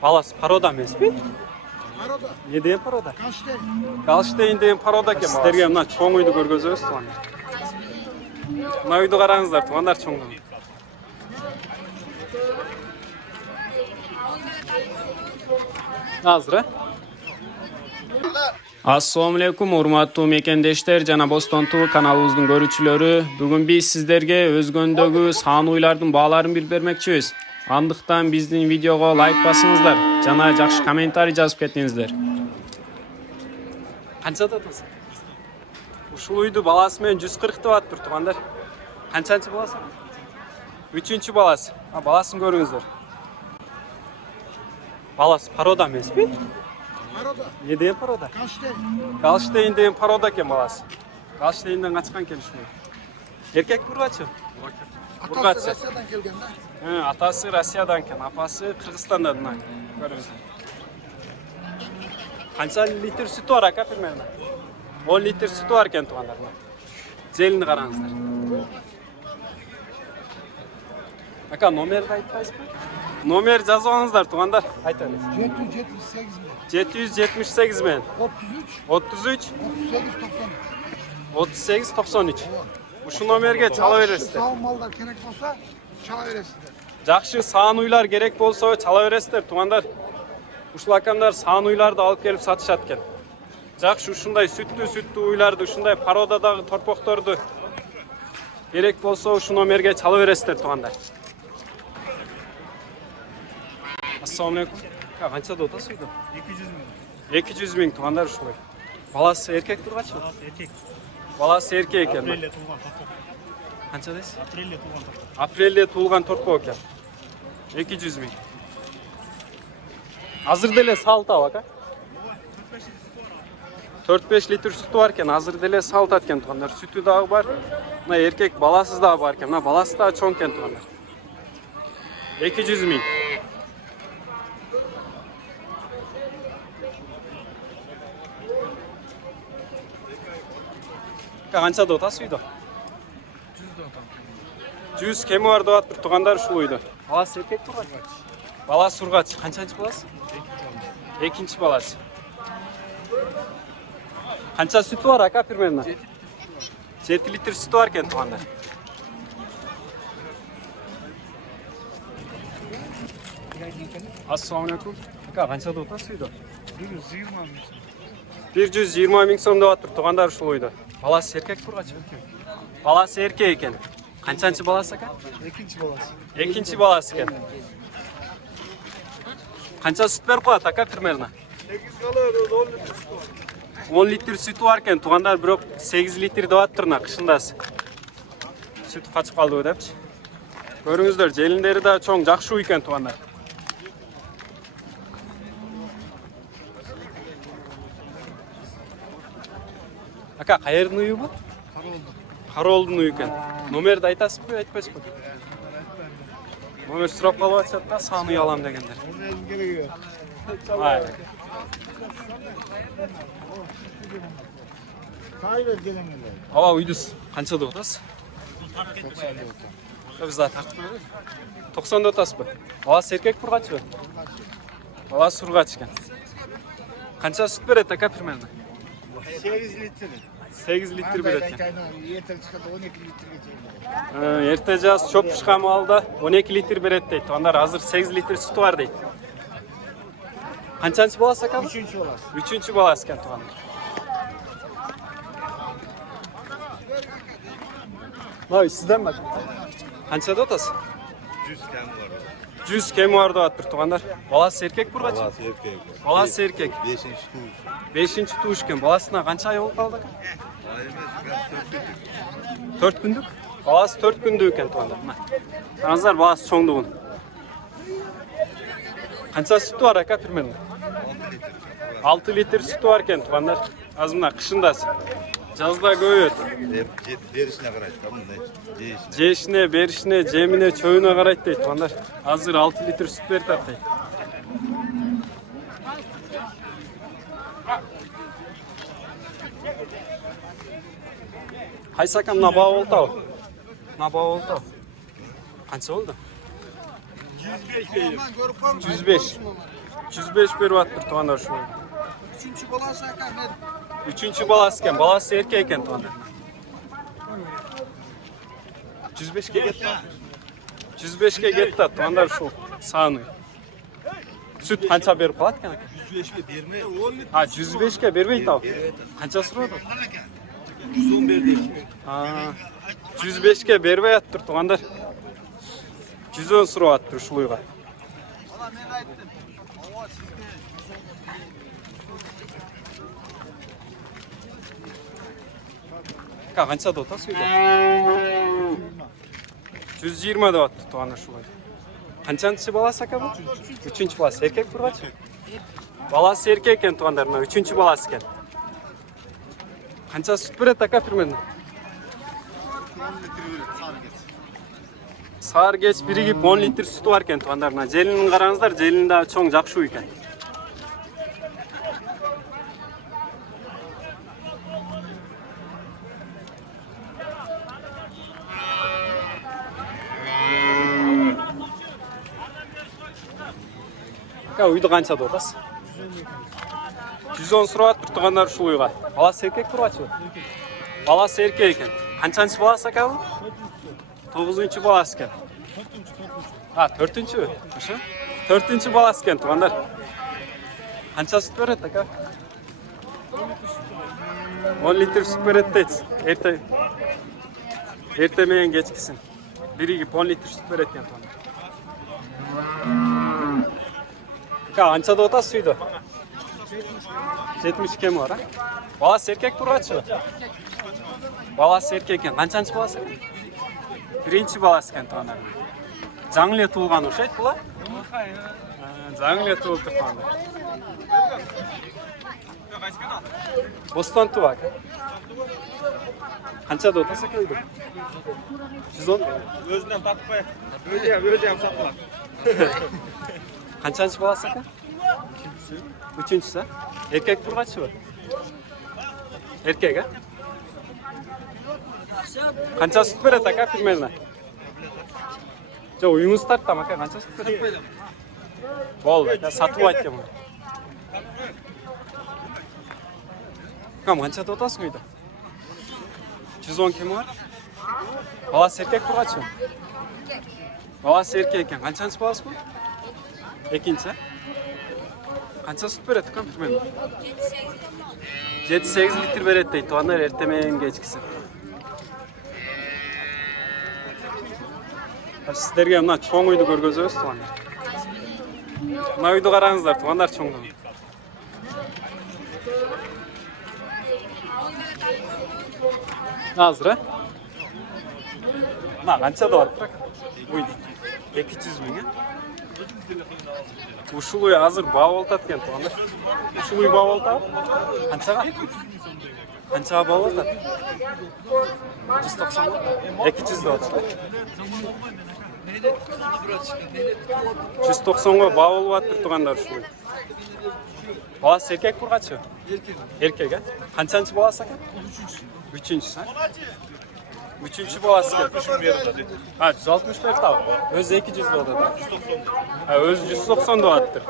Баласы порода эмеспи? Порода. Не деген порода? Гаштейн. Галштейн деген порода экен. Сиздерге мына чоң үйдү көргөзөбүз туугандар. Мына үйдү караңыздар туугандар, чоң үй. Азыр, Assalamu alaikum, урматтуу мекендештер жана Бостон ТВ каналыбыздын көрүүчүлөрү. Бүгүн биз сиздерге өзгөндөгү саан уйлардын бааларын билип бермекчибиз. Андыктан биздин видеого лайк басыңыздар жана жакшы комментарий жазып кетиңиздер. Канчада атасың? Ушул үйдү баласы менен 140 деп атыптыр туугандар. Канчанчы баласы? 3-чү баласы. Баласын көрүңүздөр. Баласы порода эмеспи? Порода. Не деген порода? Гаштейн. Галштейн деген порода экен баласы. Галштейнден качкан экен ушул. Эркек бургачы? Атасы Россиядан келген да. Атасы Россиядан экен, апасы Кыргызстандан. Мына көрүңүздөр. Канча литр сүтү бар ака примерно? 10 литр сүтү бар экен туугандар. Желини караңыздар. Ака номерди айтпайсызбы? Номер жазып алыңыздар туугандар. Айтыңыз. 778 мен 33 38 93. Ушул номерге чала бересиздер. Саам малдар керек болса чала бересиздер. Жакшы саан уйлар керек болсо чала бересиздер туугандар. Ушул акамдар саан уйларды алып келип сатышат экен. Жакшы ушундай сүттүү уйларды, ушундай породадагы торпокторду керек болсо ушул номерге чала бересиздер туугандар. Assalamu alaikum. Канчада отасыз үйдө? 200 миң. 200 миң туугандар ушулай. Баласы эркек тургачы? Эркек. Баласы эркек экен. Апрелде туулган торпок. Канча дейсиз? Апрелде туулган торпок. Апрелде туулган торпок экен. 200 миң. Азыр деле салтап ака? 4-5 литр сүтү бар экен. Азыр деле салтат экен туугандар. Сүтү дагы бар. Мына эркек баласыз дагы бар экен. Мына баласы дагы чоң экен туугандар. 200 миң. Канчада отасыз үйдө? 100 кеми бар деп атыптыр туугандар ушул үйдө. Баласы эркек тургачы? Баласы ургачы. Канчанчы баласы? Экинчи баласы. Канча сүтү бар ака примерно? 7 литр сүтү бар экен туугандар. Assalamu alaikum. Ака канчада отасыз үйдө? 120 миң сом деп атыптыр туугандар ушул үйдө. Баласы эркек тургачы? Баласы эркек экен. Канчанчы баласы ака? Экинчи баласы. Экинчи баласы экен. Канча сүт берип коет ака примерно? 10 литр сүтү бар экен туугандар, бирок 8 литр деп атыптыр мына кышындасы. Сүтү качып калдыбы депчи. Көрүңүздөр, желиндери да чоң, жакшы үй экен туугандар. Ака, каердин үйү бу? Кароолдун үйү экен. Номерди айтасызбы, айтпайсызбы? Номер сурап калып атышат да, саан үй алам дегендер. Аба үйдү канча деп атасыз? 90. Биз да тартып берели. 90 деп атасызбы? Баласы эркек тургачы? Баласы ургач экен. Канча сүт берет ака примерно? 8 литр. 8 литр берет экен. Эртең чыкканда 12 литрге чейин. Эрте жаз чоп чыккан маалда 12 литр берет дейт. Андар азыр 8 литр сүтү бар дейт. Канчанчы баласы ака? 3-чү баласы. 3-чү баласы экен туугандар. Мына сизден бак. Канча деп атасыз? 100 кем бар. 100 кеми бар деп атыптыр туугандар. Баласы эркек бургачы? Баласы эркек. Баласы эркек. 5-чи туыш. 5-чи тууш экен. Баласына канча ай болуп калды ака? Ай эмес, 4 күндүк. Баласы 4 күндүк экен туугандар. Мына. Караңыздар, баласы чоңдугун. Канча сүтү бар ака примерно? 6 литр сүтү бар экен туугандар. Азыр мына кышындасы. Жазда көбөйөт. Беришине карайт, мындай Жешине, беришине, жемине, чөйүнө карайт дейт туугандар. Азыр 6 литр сүт берип атат дейт. Кайсы акам мына баа болтабы? Мына баа болтабы? Канча болду? 105. 105 berip attır tuğanlar şu. Üçüncü balası akar ne? Üçüncü balası eken, balası erkek eken tuğanlar. 105'ke gitti. 105'ke gitti tuğanlar şu sağını. Süt kança berip kalat eken? 105'e berme. Ha 105'ke bermeydi abi. Kança sırada? 110 berdi. Ha 105'ke bermey attır tuğanlar. 110 sıra attır şuluyga. Valla ben ayttim. Ova sizde. Kança da otası yok. 120 da attı tuğanlar şuluyga. Kançançı balası aka bu? Üçüncü balası. Erkek kurbaç mı? Balası erkek eken tuğanlarına. Üçüncü balası eken. Kança süt beret aka firmenine. 10 litre verir sarı geç. Sağır geç birigip 10 litre sütü var eken tuğanlarına. Jelinin qarаңыздар, jelinin daha çoğun jakşı eken. Ka uydu kança dotası? 110 surap bir tuğanlar şu uyga. Balası erkek kurbaçı. Balası erkek eken. Kançançı balası aka bu? 9-uncu balası eken. Ha, 4-üncü mü? Aşağı. 4-üncü balası eken tuğanlar. Kança süt veret aka? 10 litre süt veret deysiz. Ertemeyen geçkisin. Biri gibi 10 litre süt veret eken tuğanlar. Ka ança da otası suydu. 72 mi var ha? Balası erkek kurbaçı. Balası erkek eken. Kançançı balası? Birinci balası eken tuğanlar. Жаңыле туылған ұшайды бұлар? Жаңыле туылып тұр туғанда. Бостан туа. Қаншада отасы көйді? 110? Özünden tatlı koy. Özüden satma. Қаншаншы баласы aka? Üçüncüsü. Erkek kurbaçı mı? Erkek ha? Қанша süt береді aka примерно? Жоқ, үйіңіз тарттам ака, қанша süt береді? Болды, сатып айтты мұны. Кам, қаншада отасың үйді? 110 кем бар? Баласы еркек құрғачы? Баласы еркек екен. Қаншаншы баласы бұл? Екінші? Қанша süt береді, кам, примерно? 7-8 литр береді дейді, туғандар ертемен кешкісі. Сіздерге мына чоң үйді көргөзөбүз туғандар. Мына үйді қараңыздар, туғандар чоңдығы. Азыр, а? Мына қанша да барып үйді? 200 мың, а? Ушул үй азыр баа болтат экен туғандар. Ушул үй баа болтабы? Қаншаға? Қаншаға баа болтат? 190 мың? 200 да болтат. 190-ға баа болуп атыр туғандар ушул. Баласы эркек бургачы? Эркек, а? Канчанчы баласы ака? Үчүнчүсү, а? Үчүнчү баласы экен. 160 берди ал. Өзү 200 болду. 190. Өзү 190 да аттыр.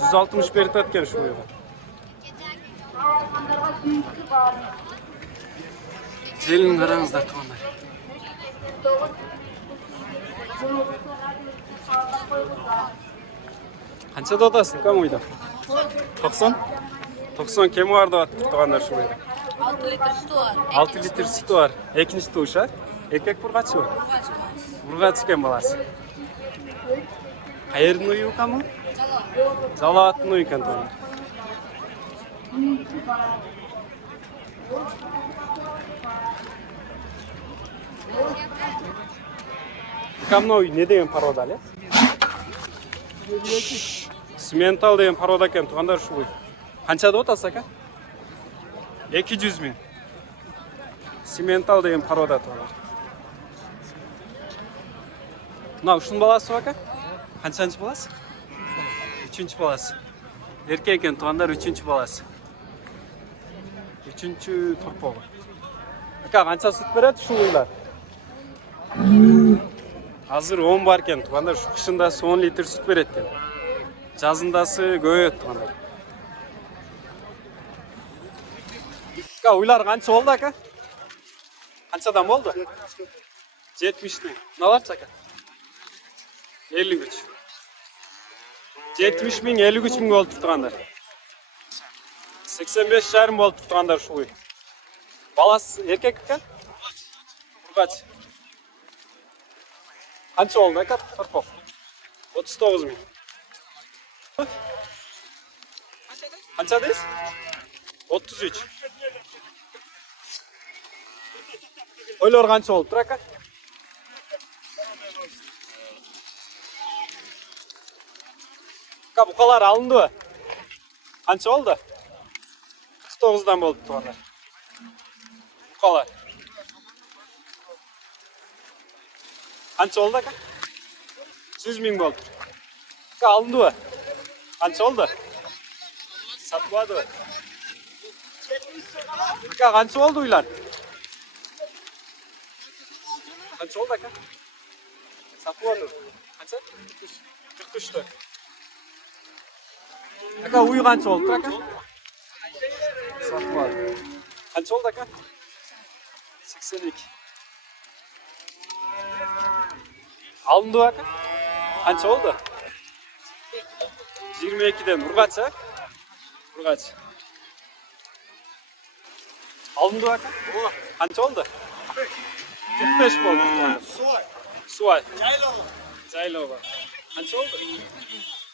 160 берди аткен ушул үйгө. Желин караңыздар туғандар. Қанша да отасың, кам ойда? 90? 90 кем бар да аттыр туғандар ушул үйдө. 6 литр sütü var. 6 литр sütü var. Экинчи туыш, а? Эркек бургачы бар? Бургачы экен баласы. Кайердин уyu камы? Жалааттын уyu экен туғандар. Камна үй не деген порода, әле? Симентал деген порода екен, туғандар ушул үй. Қаншада отасы ака? 200 мың. Симентал деген порода туғандар. Мына ушунун баласы ака? Қаншанчы баласы? Үчүнчү баласы. Эркек екен, туғандар үчүнчү баласы. Үчүнчү турпогу. Ака, қанша сүт берет ушул уйлар? Азыр 10 бар екен, туғандар қышында 10 литр сүт берет екен. Жазындасы көбөйөт тугандар. Aka uylar qancha oldu aka? Qanchadan oldu? 70 ming. Mınalarçı aka? 53. 70 ming, 53 ming oldu tuganlar. 85 жарым oldu tuganlar şu uy. Balası erkek ekan? Urgaç. Qancha oldu aka? Torpoq. 39 ming. Qancha deysiz? 33. Oylar qancha oldu tur aka? Aka buqalar alındı mı? Qancha oldu? 49'dan oldu tuğanlar. Buqalar. Qancha oldu aka? 100 ming oldu. Aka alındı mı? Qancha oldu? Satmadı mı? Aka qancha oldu uylar? Qancha oldu aka? Satmadı mı? Qancha? 43 'tü. Aka uy qancha oldu aka? Satmadı. Qancha oldu aka? 82. Alındı mı aka? Qancha oldu? 22'den Urgaç ha? Urgaç. Alındı mı aka? Qancha oldu? 45 oldu. Suay. Jaylova. Qancha oldu?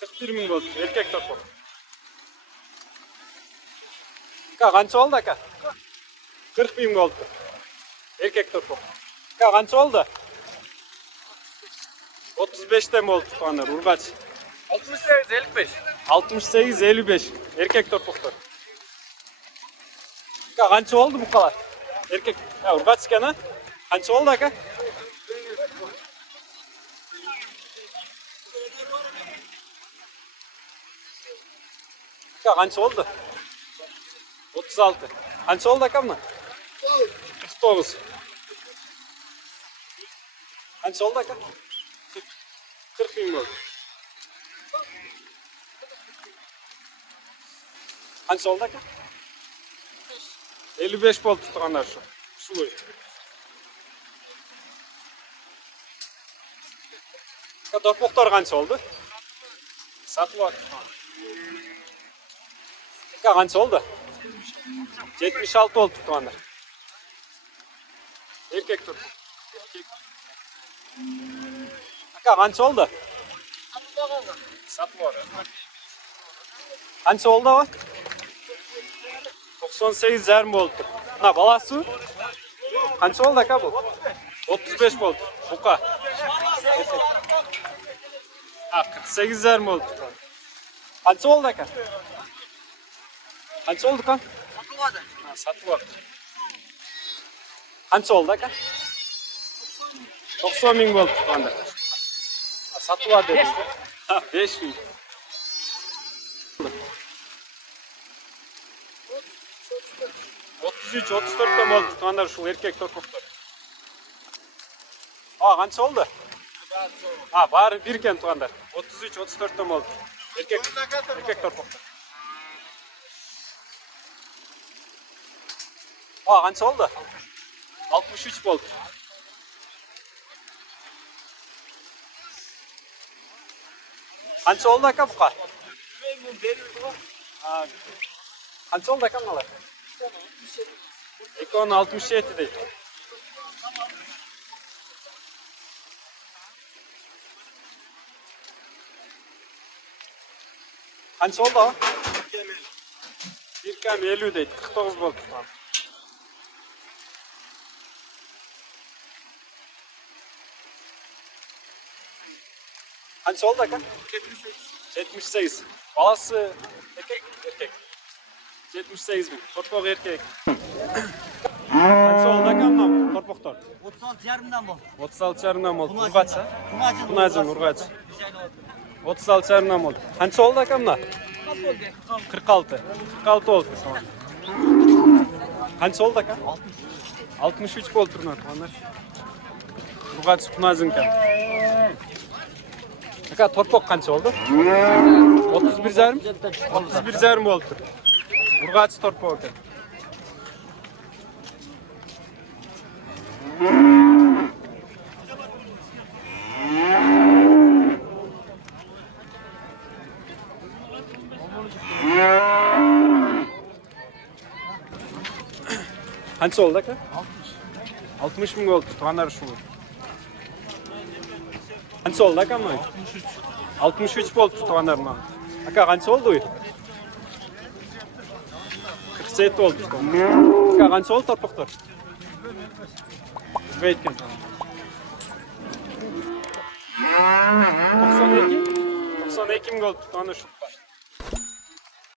41 ming oldu. Erkek torpoq. Aka qancha oldu aka? 40 ming oldu. Erkek torpoq. Aka qancha oldu? 35'te oldu tutanlar Urgaç. 68 55. 68 55 erkek torpoqlar. Aka qancha oldu bu qalar? Erkek. Ha Urgaç ekan ha? Qancha oldu aka? Aka qancha oldu? 36. Qancha oldu aka mı? 49. Qancha oldu aka? 40 ming oldu. Qancha oldu aka? 55 oldu tutganlar şu. Suluy. Aka torpoqlar qancha oldu? Satılıyor. Aka qancha oldu? 76 oldu tutganlar. Erkek torpoq. Aka qancha oldu? Satılıyor. Qancha oldu o? 98 yarım oldu. Ana balası? Qancha oldu aka bu? 35 oldu. Buqa. Ha 48 yarım oldu. Qancha oldu aka? Qancha oldu kan? Satılmadı. Ha satılıyor. Qancha oldu aka? 90 ming oldu tutganda. Satılıyor dedi. Ha 5 ming. 33 34 tam oldu tutganlar şu erkek torpoqlar. Ha qancha oldu? Ha bari bir ken tutganlar. 33 34 tam oldu. Erkek torpoqlar. Ha qancha oldu? 63 oldu. Qancha oldu aka buqa? Ha. Qancha oldu aka bunalar? Ekon 67 deydi. Qancha oldu o? 1 kam 50 deydi. 49 bo'ldi. Qancha oldu aka? 78. Balası erkek. 78 bin. Torpoq erkek. Qancha oldu aka bundan torpoqlar? 36 yarımdan bu. 36 yarımdan oldu. Urgaç ha? Tunacın Urgaç. Güzel oldu. 36 yarımdan oldu. Qancha oldu aka bundan? 46. 46 oldu şu an. Qancha oldu aka? 63 oldu turnar. Urgaç Tunacın kan. Aka torpok qancha oldu? 31,5. 31,5 bo'ldi. Urg'achi torpok ekan. Qancha oldu aka? 60 ming oldu. Tuğanlar şu. Qancha oldu aka mı? 63 bo'ldi tuğanlar mı? Aka qancha oldu u? 47 oldu. Aka qancha oldu torpaqlar? Aytgan. 92 ming oldu tuğanlar şu.